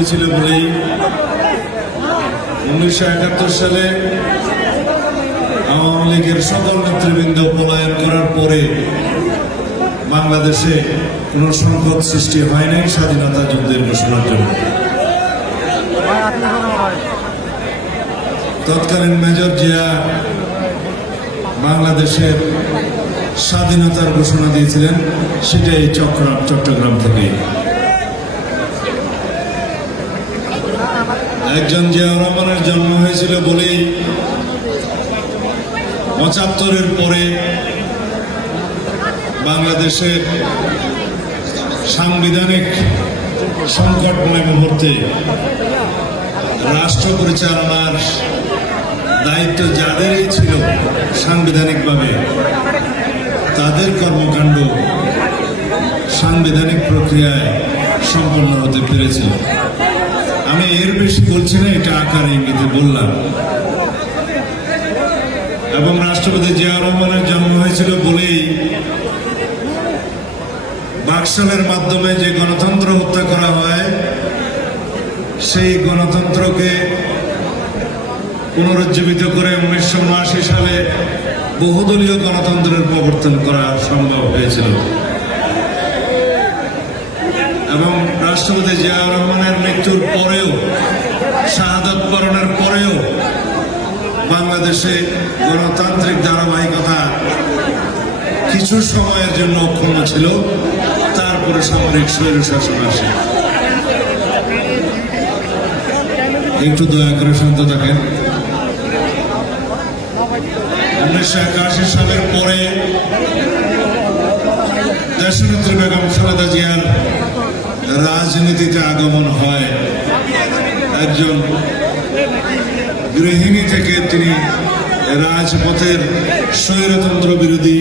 হয়েছিল বলেই 1971 সালে আওয়ামী লীগের সকল নেতৃবৃন্দ পলায়ন করার পরে বাংলাদেশে কোন সংকট সৃষ্টি হয় নাই স্বাধীনতা যুদ্ধের ঘোষণার জন্য। তৎকালীন মেজর জিয়া বাংলাদেশের স্বাধীনতার ঘোষণা দিয়েছিলেন, সেটাই চট্টগ্রাম থেকে। একজন জিয়াউর রহমানের জন্ম হয়েছিল বলেই 75-এর পরে বাংলাদেশের সাংবিধানিক সংকটময় মুহূর্তে রাষ্ট্র পরিচালনার দায়িত্ব যাদেরই ছিল সাংবিধানিকভাবে, তাদের কর্মকাণ্ড সাংবিধানিক প্রক্রিয়ায় সম্পন্ন হতে পেরেছিল। আমি এর বেশি বলছি না, এটা আকার ইঙ্গিতে বললাম। এবং রাষ্ট্রপতি জিয়াউর রহমানের জন্ম হয়েছিল বলেই বাকশালের মাধ্যমে যে গণতন্ত্র হত্যা করা হয়, সেই গণতন্ত্রকে পুনরুজ্জীবিত করে 1979 সালে বহুদলীয় গণতন্ত্রের প্রবর্তন করা সম্ভব হয়েছিল। এবং রাষ্ট্রপতি জিয়াউর রহমানের মৃত্যুর পরেও, শাহাদাত বরণের পরেও বাংলাদেশে গণতান্ত্রিক ধারাবাহিকতা কিছু সময়ের জন্য অক্ষুণ্ণ ছিল, তারপরে সামরিক স্বৈরশাসন আসে। একটু দয়া করে শান্ত থাকেন। 1981 সালের পরে দেশনেত্রী বেগম খালেদা জিয়ার রাজনীতিতে আগমন হয়। একজন গৃহিণী থেকে তিনি রাজপথের স্বৈরতন্ত্র বিরোধী,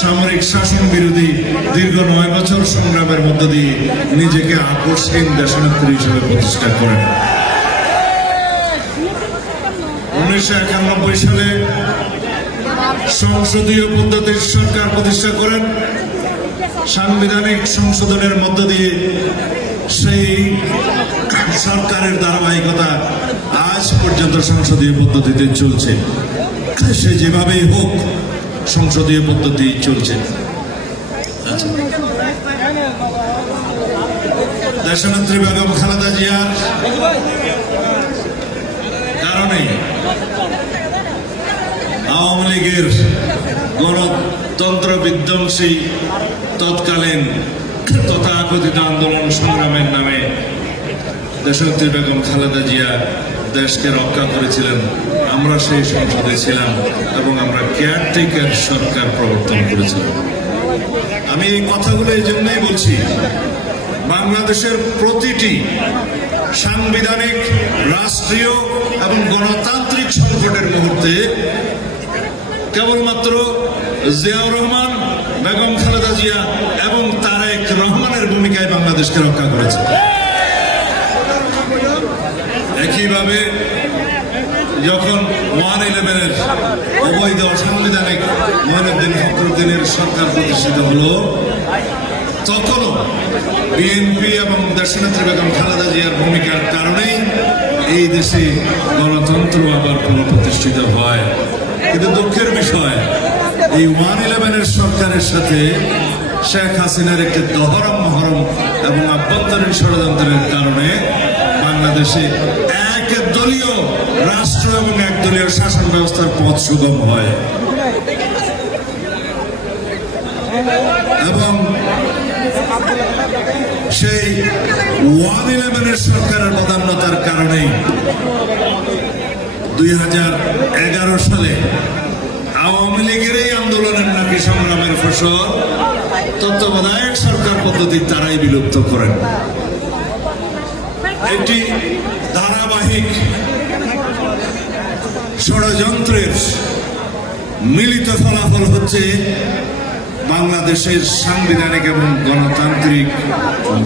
সামরিক শাসন বিরোধী দীর্ঘ 9 বছর সংগ্রামের মধ্য দিয়ে নিজেকে আকস্মিক দেশনেত্রী হিসেবে প্রতিষ্ঠা করেন। 1991 সালে সংসদীয় পদ্ধতির সরকার প্রতিষ্ঠা করেন। সাংবিধানিক সংশোধনের মধ্য দিয়ে সেই সরকারের ধারাবাহিকতা আজ পর্যন্ত সংসদীয় পদ্ধতিতে চলছে। সে যেভাবেই হোক সংসদীয় পদ্ধতি চলছে। দেশনেত্রী বেগম খালেদা জিয়ার কারণে আওয়ামী লীগের গণতন্ত্র বিধ্বংসী তৎকালীন তথাকথিত আন্দোলন সংগ্রামের নামে দেশনেত্রী বেগম খালেদা জিয়া দেশকে রক্ষা করেছিলেন। আমরা সেই সংসদে ছিলাম এবং আমরা কেয়ারটেকার সরকার প্রবর্তন করেছিলাম। আমি এই কথাগুলো এই জন্যই বলছি, বাংলাদেশের প্রতিটি সাংবিধানিক, রাষ্ট্রীয় এবং গণতান্ত্রিক সংকটের মুহূর্তে কেবলমাত্র জিয়াউর রহমান, বেগম খালেদা জিয়া এবং তারেক রহমানের ভূমিকায় বাংলাদেশকে রক্ষা করেছে। একইভাবে যখন 1/11-এর অবৈধ অসাংবিধানিক মঈনুদ্দিন ফখরুদ্দিনের সরকার প্রতিষ্ঠিত হল, তখনও বিএনপি এবং দেশনেত্রী বেগম খালেদা জিয়ার ভূমিকার কারণেই এই দেশে গণতন্ত্র আবার পুনঃপ্রতিষ্ঠিত হয়। কিন্তু দুঃখের বিষয়, এই 1/11-এর সরকারের সাথে শেখ হাসিনার একটি দহরম মহরম এবং আভ্যন্তরীণ ষড়যন্ত্রের কারণে বাংলাদেশে একদলীয় রাষ্ট্র এবং একদলীয় শাসন ব্যবস্থার পথ সুগম হয়। এবং সেই 1/11-এর সরকারের প্রাধান্যতার কারণেই 2011 সালে আওয়ামী লীগের এই আন্দোলনের নাকি সংগ্রামের ফসল তত্ত্বাবধায়ক সরকার পদ্ধতি তারাই বিলুপ্ত করেন। একটি ধারাবাহিক ষড়যন্ত্রের মিলিত ফলাফল হচ্ছে বাংলাদেশের সাংবিধানিক এবং গণতান্ত্রিক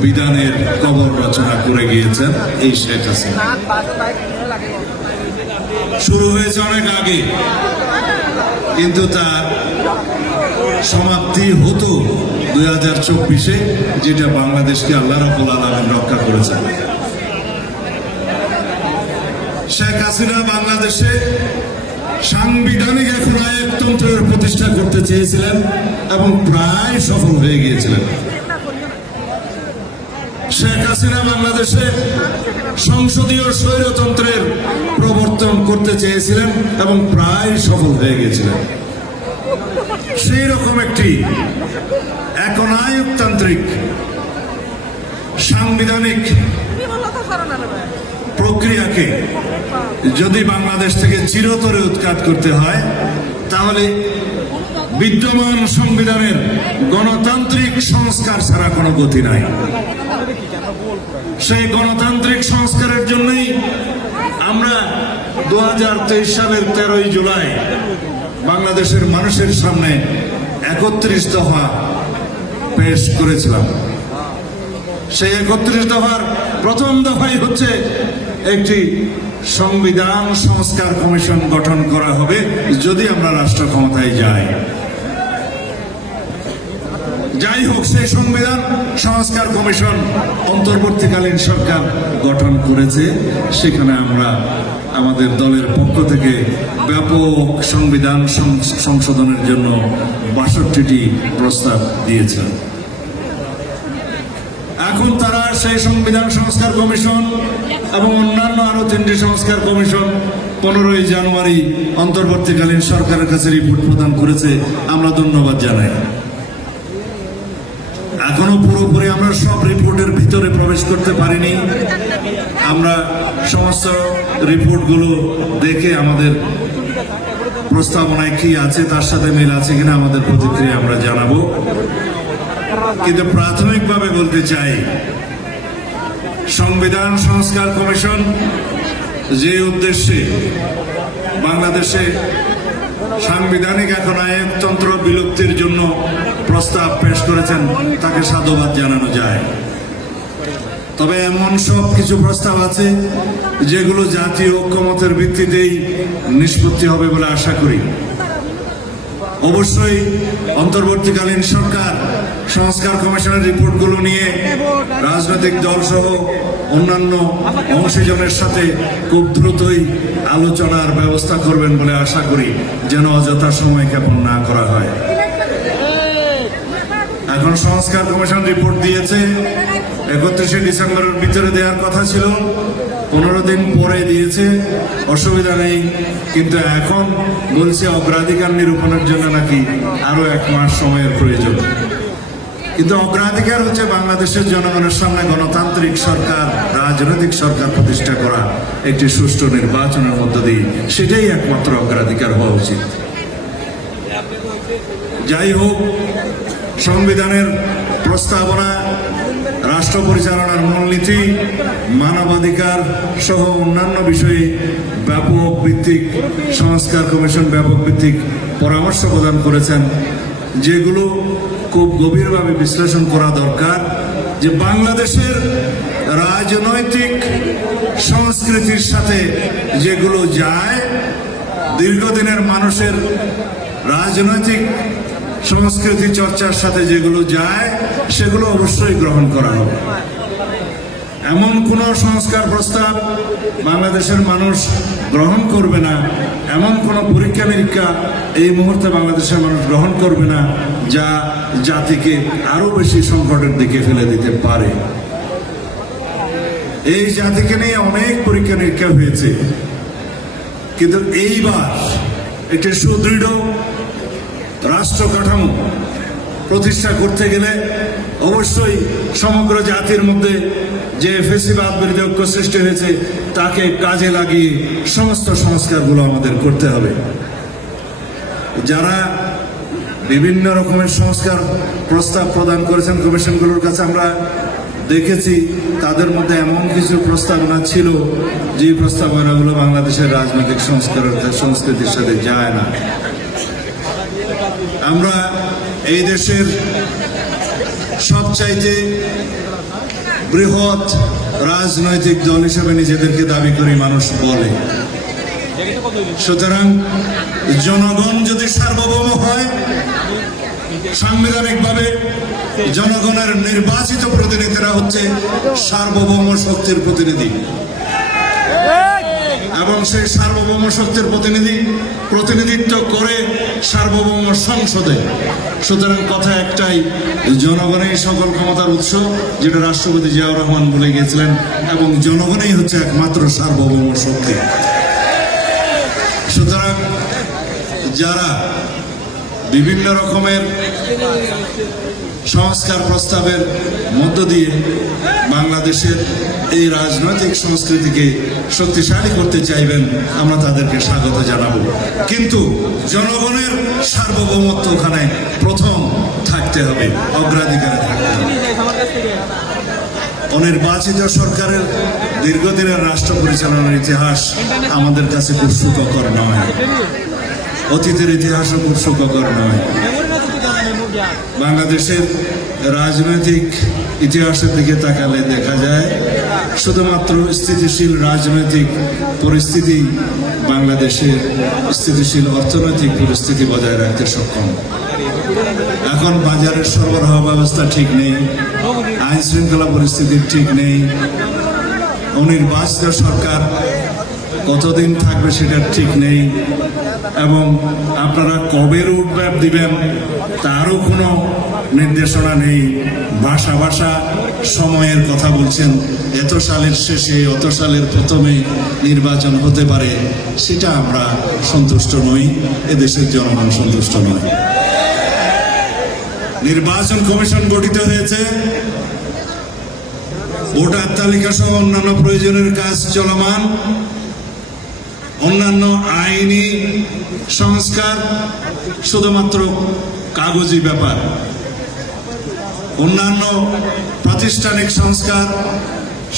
বিধানের কবর রচনা করে গিয়েছেন এই শেখ হাসিনা। শুরু হয়েছে অনেক আগে, কিন্তু তার সমাপ্তি হতো 2024-এ, যেটা বাংলাদেশকে আল্লাহ রাব্বুল আলামিন রক্ষা করেছেন। শেখ হাসিনা বাংলাদেশে সাংবিধানিক এক নায়কতন্ত্রের প্রতিষ্ঠা করতে চেয়েছিলেন এবং প্রায় সফল হয়ে গিয়েছিলেন। শেখ হাসিনা বাংলাদেশে সংসদীয় স্বৈরতন্ত্রের প্রবর্তন করতে চেয়েছিলেন এবং প্রায় সফল হয়ে গিয়েছিলেন। সেই রকম একটি একনায়কতান্ত্রিক সাংবিধানিক প্রক্রিয়াকে যদি বাংলাদেশ থেকে চিরতরে উৎখাত করতে হয়, তাহলে বিদ্যমান সংবিধানের গণতান্ত্রিক সংস্কার ছাড়া কোনো গতি নাই। সেই গণতান্ত্রিক সংস্কারের জন্যই আমরা 2023 সালের 13ই জুলাই বাংলাদেশের মানুষের সামনে 31 দফা পেশ করেছিলাম। সেই 31 দফার প্রথম দফাই হচ্ছে একটি সংবিধান সংস্কার কমিশন গঠন করা হবে যদি আমরা রাষ্ট্র ক্ষমতায় যাই। যাই হোক, সেই সংবিধান সংস্কার কমিশন অন্তর্বর্তীকালীন সরকার গঠন করেছে। সেখানে আমরা আমাদের দলের পক্ষ থেকে ব্যাপক সংবিধান সংশোধনের জন্য 62টি প্রস্তাব দিয়েছেন। এখন তারা সেই সংবিধান সংস্কার কমিশন এবং অন্যান্য আরো 3টি সংস্কার কমিশন 15ই জানুয়ারি অন্তর্বর্তীকালীন সরকারের কাছে রিপোর্ট প্রদান করেছে। আমরা ধন্যবাদ জানাই। এখনো পুরোপুরি আমরা সব রিপোর্টের ভিতরে প্রবেশ করতে পারিনি। আমরা সমস্ত রিপোর্টগুলো দেখে আমাদের প্রস্তাবনায় কি আছে তার সাথে মিল আছে কিনা আমাদের প্রতিক্রিয়া আমরা জানাবো। কিন্তু প্রাথমিকভাবে বলতে চাই, সংবিধান সংস্কার কমিশন যে উদ্দেশ্যে বাংলাদেশে সাংবিধানিক একনায়কতন্ত্র বিলুপ্তির জন্য প্রস্তাব পেশ করেছেন তাকে সাধুবাদ জানানো যায়। তবে এমন সব কিছু প্রস্তাব আছে যেগুলো জাতীয় ঐক্যমতের ভিত্তিতেই নিষ্পত্তি হবে বলে আশা করি। অবশ্যই অন্তর্বর্তীকালীন সরকার সংস্কার কমিশনের রিপোর্টগুলো নিয়ে রাজনৈতিক দল সহ অন্যান্য অংশীজনের সাথে খুব দ্রুতই আলোচনার ব্যবস্থা করবেন বলে আশা করি, যেন অযথা সময় ক্ষেপণ না করা হয়। এখন সংস্কার কমিশন রিপোর্ট দিয়েছে, 31শে ডিসেম্বরের ভিতরে দেওয়ার কথা ছিল, 15 দিন পরে দিয়েছে, অসুবিধা নেই। কিন্তু এখন বলছে অগ্রাধিকার নিরূপণের জন্য নাকি আরো 1 মাস সময়ের প্রয়োজন। কিন্তু অগ্রাধিকার হচ্ছে বাংলাদেশের জনগণের সামনে গণতান্ত্রিক সরকার, রাজনৈতিক সরকার প্রতিষ্ঠা করা, একটি সুষ্ঠু নির্বাচনের মধ্য দিয়ে। সেটাই একমাত্র অগ্রাধিকার হওয়া উচিত। যাই হোক, সংবিধানের প্রস্তাবনা, রাষ্ট্র পরিচালনার মূলনীতি, মানবাধিকার সহ অন্যান্য বিষয়ে ব্যাপক ভিত্তিক সংস্কার কমিশন ব্যাপক ভিত্তিক পরামর্শ প্রদান করেছেন, যেগুলো খুব গভীরভাবে বিশ্লেষণ করা দরকার। যে বাংলাদেশের রাজনৈতিক সংস্কৃতির সাথে যেগুলো যায়, দীর্ঘদিনের মানুষের রাজনৈতিক সংস্কৃতি চর্চার সাথে যেগুলো যায়, সেগুলো অবশ্যই গ্রহণ করা হবে। এমন কোন সংস্কার প্রস্তাব বাংলাদেশের মানুষ গ্রহণ করবে না, এমন কোন পরীক্ষা নিরীক্ষা এই মুহূর্তে বাংলাদেশের মানুষ গ্রহণ করবে না যা জাতিকে আরো বেশি সংকটের দিকে ফেলে দিতে পারে। এই জাতিকে নিয়ে অনেক পরীক্ষা নিরীক্ষা হয়েছে, কিন্তু এইবার একটি সুদৃঢ় রাষ্ট্র কাঠামো প্রতিষ্ঠা করতে গেলে অবশ্যই সমগ্র জাতির মধ্যে যে ফ্যাসিবাদ বিরোধী ঐক্য সৃষ্টি হয়েছে তাকে কাজে লাগিয়ে সমস্ত সংস্কারগুলো আমাদের করতে হবে। যারা বিভিন্ন রকমের সংস্কার প্রস্তাব প্রদান করেছেন কমিশনগুলোর কাছে আমরা দেখেছি, তাদের মধ্যে এমন কিছু প্রস্তাবনা ছিল যে প্রস্তাবনাগুলো বাংলাদেশের রাজনৈতিক সংস্কৃতির সাথে যায় না। আমরা এই দেশের সবচাইতে বৃহৎ রাজনৈতিক দল হিসেবে নিজেদেরকে দাবি করি, মানুষ বলে। সুতরাং জনগণ যদি সার্বভৌম হয়, সাংবিধানিকভাবে জনগণের নির্বাচিত প্রতিনিধিরা হচ্ছে সার্বভৌম শক্তির প্রতিনিধি। এবং সেই সার্বভৌম শক্তির প্রতিনিধিত্ব করে সার্বভৌম সংসদে। সুতরাং কথা একটাই, জনগণই সকল ক্ষমতার উৎস, যেটা রাষ্ট্রপতি জিয়াউর রহমান বলে গিয়েছিলেন, এবং জনগণই হচ্ছে একমাত্র সার্বভৌম শক্তি। সুতরাং যারা বিভিন্ন রকমের সংস্কার প্রস্তাবের মধ্য দিয়ে বাংলাদেশের এই রাজনৈতিক সংস্কৃতিকে শক্তিশালী করতে চাইবেন, আমরা তাদেরকে স্বাগত জানাবো। কিন্তু জনগণের সার্বভৌমত্ব ওখানে প্রথম থাকতে হবে, অগ্রাধিকারে থাকতে হবে। অনির্বাচিত সরকারের দীর্ঘদিনের রাষ্ট্র পরিচালনার ইতিহাস আমাদের কাছে খুব সুখকর নয়, অতীতের ইতিহাসও খুব সুখকর নয়। বাংলাদেশের রাজনৈতিক ইতিহাসের দিকে তাকালে দেখা যায় শুধুমাত্র স্থিতিশীল রাজনৈতিক পরিস্থিতি বাংলাদেশের স্থিতিশীল অর্থনৈতিক পরিস্থিতি বজায় রাখতে সক্ষম। এখন বাজারের সরবরাহ ব্যবস্থা ঠিক নেই, আইন শৃঙ্খলা পরিস্থিতি ঠিক নেই, অনির্বাচিত সরকার কতদিন থাকবে সেটা ঠিক নেই, এবং আপনারা কবে রুটম্যাপ দিবেন তারও কোনো নির্দেশনা নেই। ভাষা সময়ের কথা বলছেন, এত সালের শেষে অত সালের প্রথমে নির্বাচন হতে পারে, সেটা আমরা সন্তুষ্ট নই, এদেশের জনগণ সন্তুষ্ট নয়। নির্বাচন কমিশন গঠিত হয়েছে, ভোটার তালিকা সহ অন্যান্য প্রয়োজনের কাজ চলমান, অন্যান্য আইনি সংস্কার শুধুমাত্র কাগজি ব্যাপার, অন্যান্য প্রাতিষ্ঠানিক সংস্কার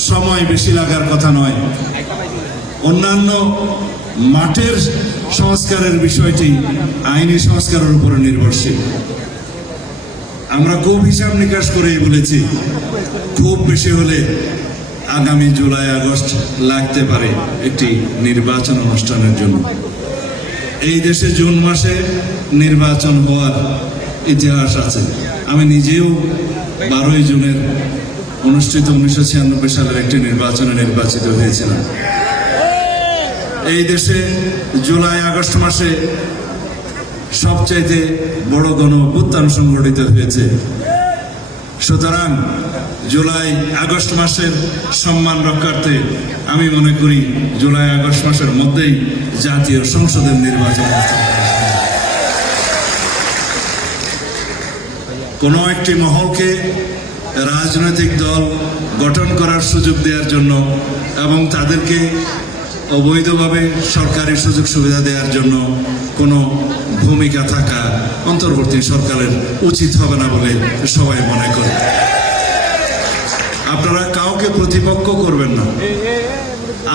সময় বেশি লাগার কথা নয়, অন্যান্য মাঠের সংস্কারের বিষয়টি আইনি সংস্কারের উপর নির্ভরশীল। আমরা খুব হিসাব নিকাশ করে বলেছি, খুব বেশি হলে আগামী জুলাই আগস্ট লাগতে পারে একটি নির্বাচন অনুষ্ঠানের জন্য। এই দেশে জুন মাসে নির্বাচন হওয়ার ইতিহাস আছে। আমি নিজেও 12 জুনের অনুষ্ঠিত 1996 সালের একটি নির্বাচনে নির্বাচিত হয়েছিলাম। এই দেশে জুলাই আগস্ট মাসে সবচাইতে বড় গণ অভ্যুত্থান সংগঠিত হয়েছে। সুতরাং জুলাই আগস্ট মাসের সম্মান রক্ষার্থে আমি মনে করি জুলাই আগস্ট মাসের মধ্যেই জাতীয় সংসদের নির্বাচন কোনো একটি মহলকে রাজনৈতিক দল গঠন করার সুযোগ দেওয়ার জন্য এবং তাদেরকে অবৈধভাবে সরকারি সুযোগ সুবিধা দেওয়ার জন্য কোনো ভূমিকা থাকা অন্তর্বর্তী সরকারের উচিত হবে না বলে সবাই মনে করে। আপনারা কাউকে প্রতিপক্ষ করবেন না,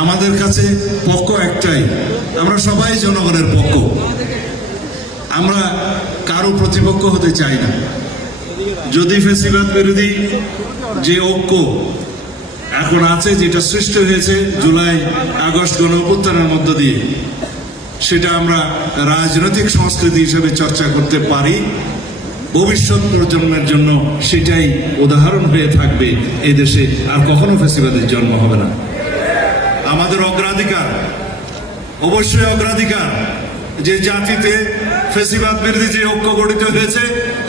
আমাদের কাছে পক্ষ একটাই, আমরা সবাই জনগণের পক্ষ, আমরা কারো প্রতিপক্ষ হতে চাই না। যদি ফ্যাসিবাদ বিরোধী যে ঐক্য এখন আছে, যেটা সৃষ্টি হয়েছে জুলাই আগস্ট গণ অভ্যুত্থানের মধ্য দিয়ে, সেটা আমরা রাজনৈতিক সংস্কৃতি হিসেবে চর্চা করতে পারি, ভবিষ্যৎ প্রজন্মের জন্য সেটাই উদাহরণ হয়ে থাকবে। এই দেশে আর কখনো ফ্যাসিবাদের জন্ম হবে না। আমাদের অগ্রাধিকার, অবশ্যই অগ্রাধিকার, যে জাতিতে ফ্যাসিবাদ বিরোধী যে ঐক্য গঠিত হয়েছে,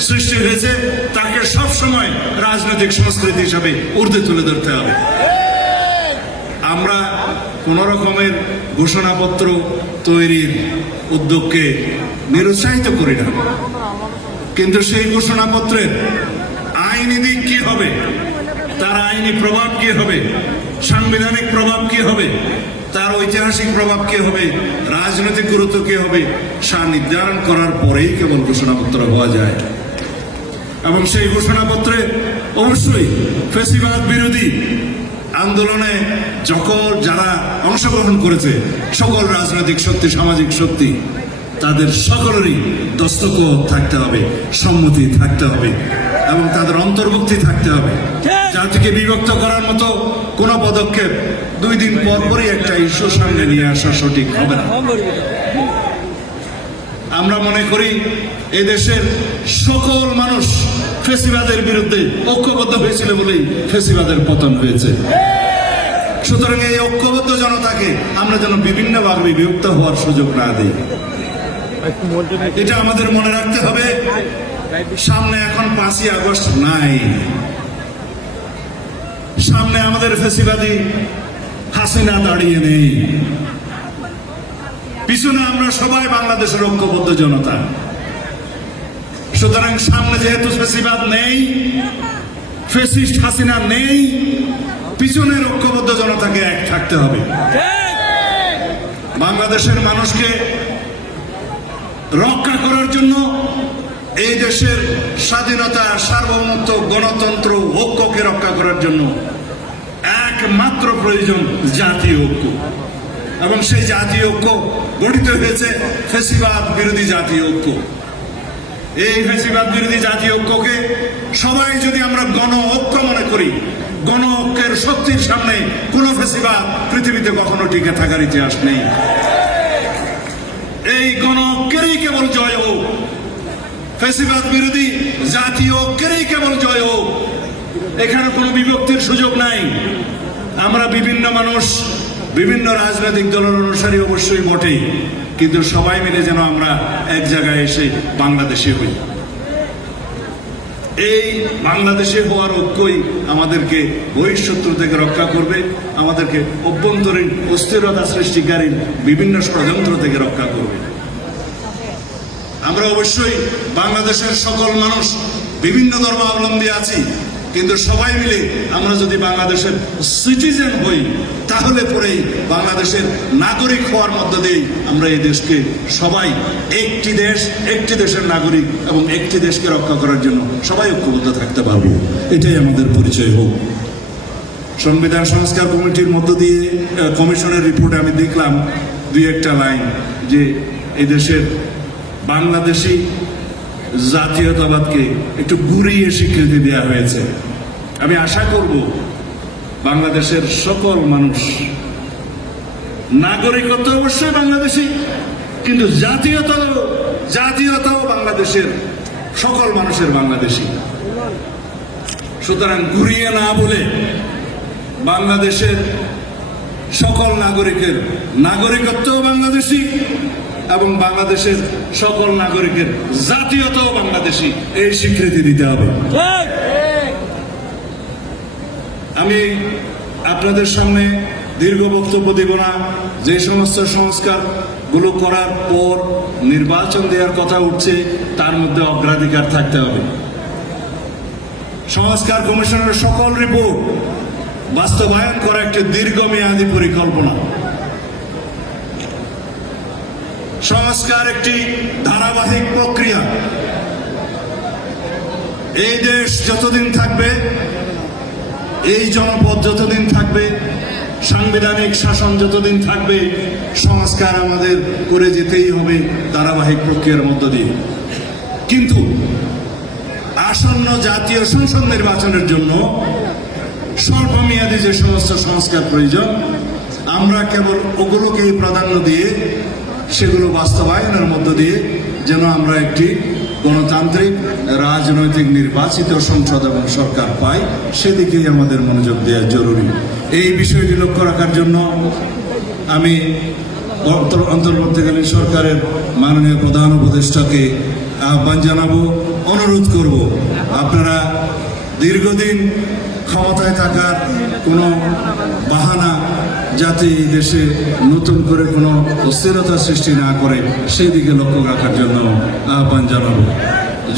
সৃষ্টি হয়েছে, তাকে সবসময় রাজনৈতিক সংস্কৃতি হিসাবে ঊর্ধ্বে তুলে ধরতে হবে। আমরা কোন রকমের ঘোষণাপত্র তৈরির উদ্যোগকে নিরুৎসাহিত করি না, কিন্তু সেই ঘোষণাপত্রের আইনি দিক কি হবে, তার আইনি প্রভাব কি হবে, সাংবিধানিক প্রভাব কি হবে, তার ঐতিহাসিক প্রভাব কি হবে, রাজনৈতিক গুরুত্ব কি হবে, সা নির্ধারণ করার পরেই কেবল ঘোষণাপত্র হওয়া যায়। এবং সেই ঘোষণাপত্রে অবশ্যই ফ্যাসিবাদ বিরোধী আন্দোলনে যারা অংশগ্রহণ করেছে, সকল রাজনৈতিক শক্তি, সামাজিক শক্তি, তাদের সকলেরই দস্তখত থাকতে হবে, সম্মতি থাকতে হবে এবং তাদের অন্তর্ভুক্তি থাকতে হবে। জাতিকে বিভক্ত করার মতো কোন পদক্ষেপ 2 দিন পরই একটা ইস্যু সামনে নিয়ে আসা সঠিক হবে না। আমরা মনে করি এদেশের সকল মানুষ ফ্যাসিবাদের বিরুদ্ধে ঐক্যবদ্ধ হয়েছিল বলেই ফ্যাসিবাদের পতন হয়েছে। সুতরাং এই ঐক্যবদ্ধ জনতাকে আমরা যেন বিভিন্ন ভাগে বিভক্ত হওয়ার সুযোগ না দিই, এটা আমাদের মনে রাখতে হবে। সামনে এখন 5ই আগস্ট নাই, সামনে আমাদের ফ্যাসিবাদী হাসিনা দাঁড়িয়ে নেই, পিছনে আমরা সবাই বাংলাদেশের ঐক্যবদ্ধ জনতা। সুতরাং সামনে যেহেতু ফ্যাসিবাদ নেই, ফ্যাসিস্ট হাসিনা নেই, পিছনের ঐক্যবদ্ধ জনতাকে এক থাকতে হবে। বাংলাদেশের মানুষকে রক্ষা করার জন্য, এই দেশের স্বাধীনতা, সার্বভৌমত্ব, গণতন্ত্র, ঐক্যকে রক্ষা করার জন্য একমাত্র প্রয়োজন জাতীয় ঐক্য। এবং সেই জাতীয় ঐক্য গঠিত হয়েছে ফ্যাসিবাদ বিরোধী জাতীয় ঐক্য। এই ফ্যাসিবাদ বিরোধী জাতীয় ঐক্যকে সবাই যদি আমরা গণ ঐক্য মনে করি, গণ ঐক্যের শক্তির সামনে কোন ফ্যাসিবাদ পৃথিবীতে কখনো টিকে থাকার ইতিহাস নেই। এই গণ ঐক্যেরই কেবল জয় হোক, ফ্যাসিবাদ বিরোধী জাতীয় ঐক্যেরই কেবল জয় হোক। এখানে কোনো বিভক্তির সুযোগ নাই। আমরা বিভিন্ন মানুষ, বিভিন্ন রাজনৈতিক দলের অনুসারী অবশ্যই বটে, কিন্তু সবাই মিলে যেন আমরা এক জায়গায় এসে বাংলাদেশে হই। এই বাংলাদেশে হওয়ার ঐক্যই আমাদেরকে বহিঃশত্রু থেকে রক্ষা করবে, আমাদেরকে অভ্যন্তরীণ অস্থিরতা সৃষ্টিকারী বিভিন্ন ষড়যন্ত্র থেকে রক্ষা করবে। আমরা অবশ্যই বাংলাদেশের সকল মানুষ বিভিন্ন ধর্মাবলম্বী আছি, কিন্তু সবাই মিলে আমরা যদি বাংলাদেশের সিটিজেন হই, তাহলে পরেই বাংলাদেশের নাগরিক হওয়ার মধ্য দিয়ে আমরা এই দেশকে সবাই একটি দেশ, একটি দেশের নাগরিক এবং একটি দেশকে রক্ষা করার জন্য সবাই ঐক্যবদ্ধ থাকতে পারবো। এটাই আমাদের পরিচয় হোক। সংবিধান সংস্কার কমিটির মধ্য দিয়ে কমিশনের রিপোর্টে আমি দেখলাম 2-1টা লাইন যে এই দেশের বাংলাদেশি জাতীয়তাবাদকে একটু ঘুরিয়ে স্বীকৃতি দেওয়া হয়েছে। আমি আশা করব বাংলাদেশের সকল মানুষ, নাগরিকত্ব অবশ্যই বাংলাদেশি, কিন্তু জাতীয়তাও বাংলাদেশের সকল মানুষের বাংলাদেশি। সুতরাং ঘুরিয়ে না বলে বাংলাদেশের সকল নাগরিকের নাগরিকত্ব বাংলাদেশি এবং বাংলাদেশের সকল নাগরিকের জাতীয়তাও বাংলাদেশি, এই স্বীকৃতি দিতে হবে। আমি আপনাদের সামনে দীর্ঘ বক্তব্য দেব না। যে সমস্ত সংস্কার গুলো করার পর নির্বাচন দেওয়ার কথা উঠছে, তার মধ্যে অগ্রাধিকার থাকতে হবে। সংস্কার কমিশনের সকল রিপোর্ট বাস্তবায়ন করা একটি দীর্ঘমেয়াদী পরিকল্পনা। সংস্কার একটি ধারাবাহিক প্রক্রিয়া। এই দেশ যতদিন থাকবে, এই জনপদ যতদিন থাকবে, সাংবিধানিক শাসন যতদিন থাকবে, সংস্কার আমাদের করে যেতেই হবে ধারাবাহিক প্রক্রিয়ার মধ্য দিয়ে। কিন্তু আসন্ন জাতীয় সংসদ নির্বাচনের জন্য স্বল্পমেয়াদী যে সমস্ত সংস্কার প্রয়োজন, আমরা কেবল ওগুলোকেই প্রাধান্য দিয়ে সেগুলো বাস্তবায়নের মধ্য দিয়ে যেন আমরা একটি গণতান্ত্রিক রাজনৈতিক নির্বাচিত সংসদ এবং সরকার পাই, সেদিকেই আমাদের মনোযোগ দেওয়া জরুরি। এই বিষয়টি লক্ষ্য রাখার জন্য আমি অন্তর্বর্তীকালীন সরকারের মাননীয় প্রধান উপদেষ্টাকে আহ্বান জানাবো, অনুরোধ করব, আপনারা দীর্ঘদিন ক্ষমতায় থাকার কোনো বাহানা যাতে এই দেশে নতুন করে কোনো অস্থিরতা সৃষ্টি না করে, সেই দিকে লক্ষ্য রাখার জন্য আহ্বান জানাবো।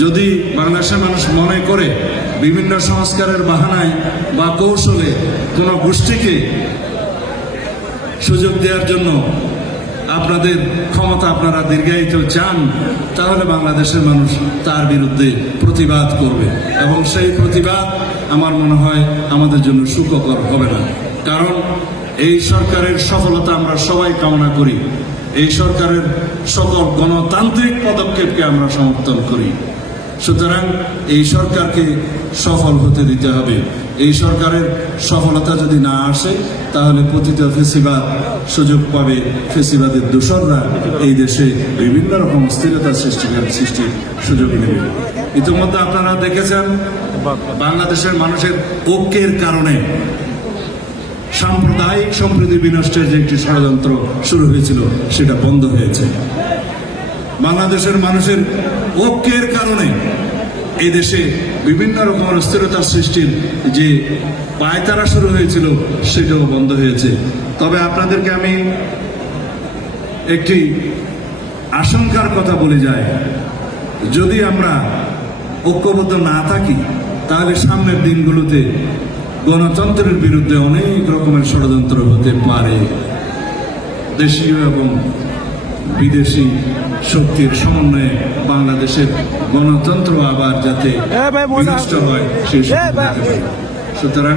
যদি বাংলাদেশের মানুষ মনে করে বিভিন্ন সংস্কারের বাহানায় বা কৌশলে কোনো গোষ্ঠীকে সুযোগ দেওয়ার জন্য আপনাদের ক্ষমতা আপনারা দীর্ঘায়িত চান, তাহলে বাংলাদেশের মানুষ তার বিরুদ্ধে প্রতিবাদ করবে এবং সেই প্রতিবাদ আমার মনে হয় আমাদের জন্য সুখকর হবে না। কারণ এই সরকারের সফলতা আমরা সবাই কামনা করি, এই সরকারের সকল গণতান্ত্রিক পদক্ষেপকে আমরা সমর্থন করি। সুতরাং এই সরকারকে সফল হতে দিতে হবে। এই সরকারের সফলতা যদি না আসে, তাহলে পতিত ফেসিবাদ সুযোগ পাবে, ফেসিবাদের দোসররা এই দেশে বিভিন্ন রকম স্থিরতা সৃষ্টির সুযোগ নেবে। ইতিমধ্যে আপনারা দেখেছেন বাংলাদেশের মানুষের ঐক্যের কারণে সাম্প্রদায়িক সম্প্রীতি বিনষ্টের যে একটি ষড়যন্ত্র শুরু হয়েছিল সেটা বন্ধ হয়েছে। বাংলাদেশের মানুষের ঐক্যের কারণে এই দেশে বিভিন্ন রকমের অস্থিরতার সৃষ্টির যে পায়তারা শুরু হয়েছিল সেটাও বন্ধ হয়েছে। তবে আপনাদেরকে আমি একটি আশঙ্কার কথা বলে যাই, যদি আমরা ঐক্যবদ্ধ না থাকি তাহলে সামনের দিনগুলোতে গণতন্ত্রের বিরুদ্ধে অনেক রকমের ষড়যন্ত্র হতে পারে। দেশীয় এবং বিদেশি শক্তির সমন্বয়ে বাংলাদেশের গণতন্ত্র আবার যাতে বিনষ্ট হয় সেই সুতরাং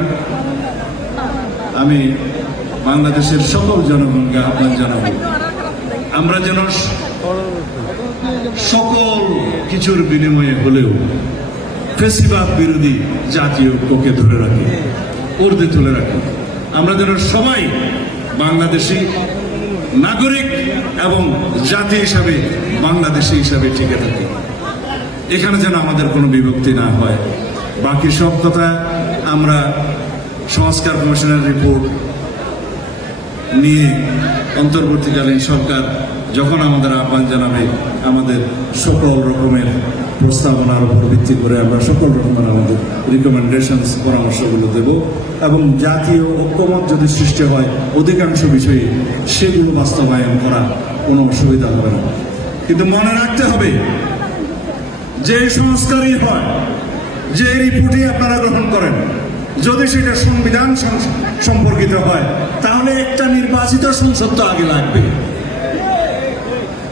আমি বাংলাদেশের সকল জনগণকে আহ্বান জানাব, আমরা যেন সকল কিছুর বিনিময়ে হলেও ফেসিবাদ বিরোধী জাতীয় ঐক্যকে ধরে রাখি, ঊর্ধ্বে তুলে রাখি। আমরা যেন সবাই বাংলাদেশি নাগরিক এবং জাতি হিসাবে বাংলাদেশি হিসাবে টিকে থাকি। এখানে যেন আমাদের কোনো বিভক্তি না হয়। বাকি সব কথা আমরা সংস্কার কমিশনের রিপোর্ট নিয়ে অন্তর্বর্তীকালীন সরকার যখন আমাদের আহ্বান জানাবে, আমাদের সকল রকমের প্রস্তাবনার উপর ভিত্তি করে আমরা সকল রকমের আমাদের রিকমেন্ডেশনস পরামর্শগুলো দেব এবং জাতীয় ঐক্যমত যদি সৃষ্টি হয় অধিকাংশ বিষয়ে সেগুলো বাস্তবায়ন করা কোনো অসুবিধা হবে না। কিন্তু মনে রাখতে হবে, যে সংস্কারই হয়, যে রিপোর্টই আপনারা গ্রহণ করেন, যদি সেটা সংবিধান সম্পর্কিত হয় তাহলে একটা নির্বাচিত সংসদ তো আগে লাগবে।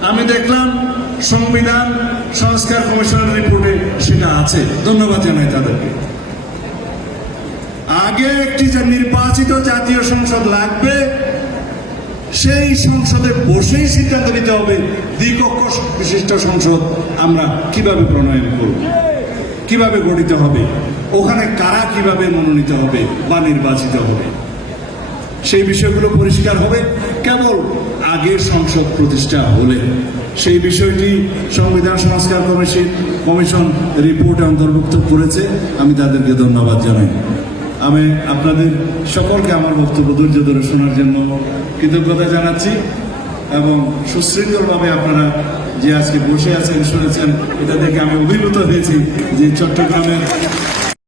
আমি দেখলাম সংবিধান সংস্কার কমিশনের রিপোর্টে সেটা আছে, ধন্যবাদ জানাই তাদেরকে। আগে একটি যে নির্বাচিত জাতীয় সংসদ লাগবে, সেই সংসদে বসেই সিদ্ধান্ত নিতে হবে দ্বিকক্ষ বিশিষ্ট সংসদ আমরা কিভাবে প্রণয়ন করব, কিভাবে গঠিত হবে, ওখানে কারা কিভাবে মনোনীত হবে বা নির্বাচিত হবে, সেই বিষয়গুলো পরিষ্কার হবে কেবল আগের সংসদ প্রতিষ্ঠা হলে। সেই বিষয়টি সংবিধান সংস্কার কমিশন রিপোর্টে অন্তর্ভুক্ত করেছে, আমি তাদেরকে ধন্যবাদ জানাই। আমি আপনাদের সকলকে আমার বক্তব্য ধৈর্য ধরে শোনার জন্য কৃতজ্ঞতা জানাচ্ছি এবং সুশৃঙ্খলভাবে আপনারা যে আজকে বসে আছেন শুনেছেন, এটা দেখে আমি অভিভূত হয়েছি যে চট্টগ্রামের